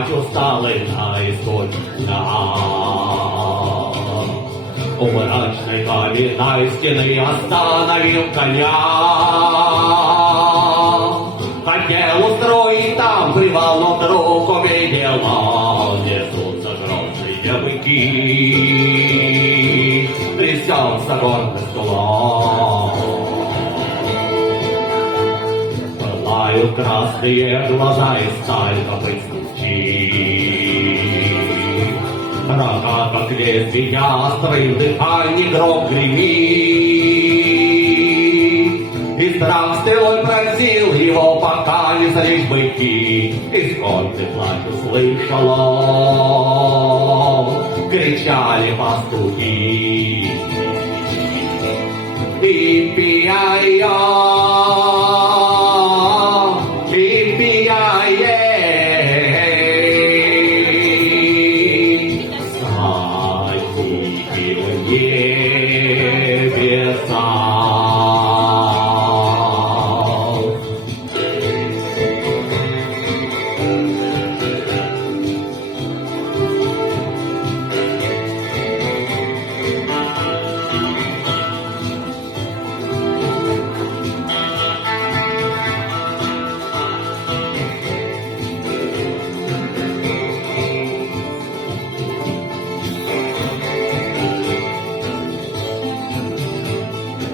Бачу, стали на істочина. У мрачной каменной стены остановил коня. Хотел устроить там привал, но вдруг увидела, несутся грозные быки. Трясется гордый стулом. Пылают красные глаза и сталь копытных птиц. Рога, как лезвия, острый в дыхании гром гремит. И страх стрелой пронзил его, пока не залишь быки. И скорбный плач услышал он, кричали пастухи. Пи-пи-ай-я, пи-пи-ай-е.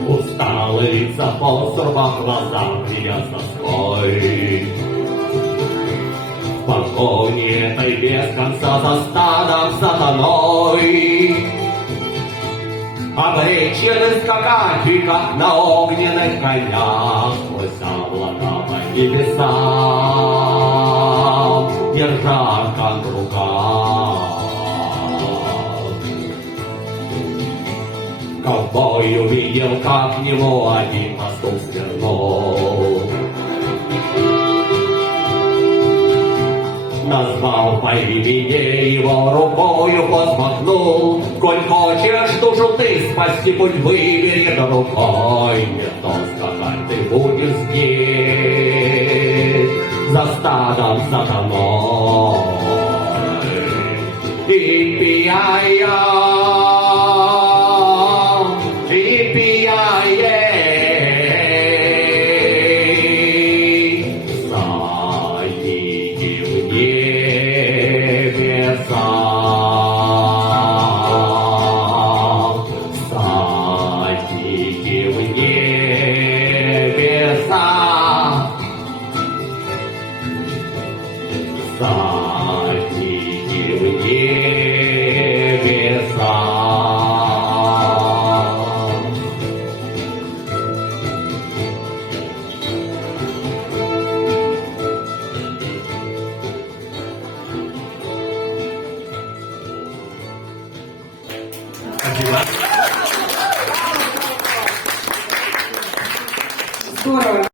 Усталые лица по сурбам глазам глядят с тоской. В погоне этой без конца за стадом сатаной. Обречены скакать, и как на огненных конях, сквозь облака по небесам, держа аркан в руках. Ковбой увидел, как к нему один пастух свернул. Назвал по имени его, рукою посмахнул. Коль хочешь душу ты спасти, путь выбери рукой. Не то скакать ты будешь здесь, за стадом сатаной. И-пи-ай-я, Садники в небеса. Спасибо. Здорово.